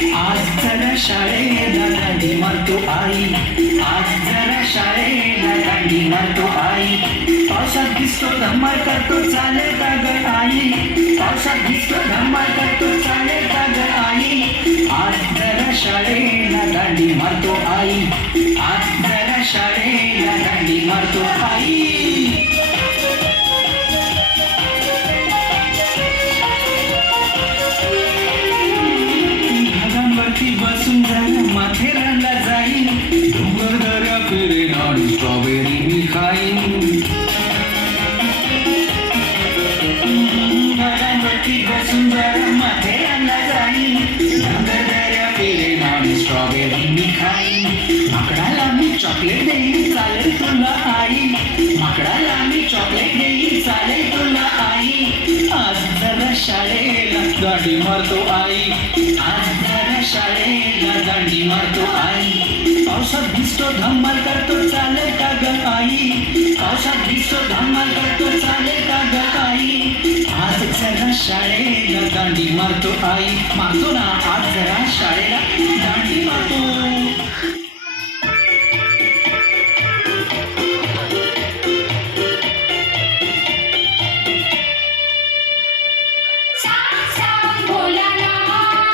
जरा शाळेला दांडी मारतो आई. आज जरा शाळेला दांडी मारतो आई. पावसात दिसतो धमाल करतो चालेल का ग आई? पावसात दिसतो धमाल करतो चालेल का ग आई? आज जरा शाळेला दांडी मारतो आई. आज जरा शाळेला दांडी मारतो आई. चॉकलेट देईन चालेल तुला आई. माकडाला मी चॉकलेट देईन चालेल तुला आई. आज जरा शाळेला दांडी मारतो आई. आज जरा शाळेला दांडी मारतो आई. पावसात दिसतो धम्माल करतो चालेल का ग आई? पावसात दिसतो धम्माल करतो चालेल का ग आई? आज जरा शाळेला दांडी मारतो आई. मारतो ना आज जरा शाळेला. ভোলানাথ।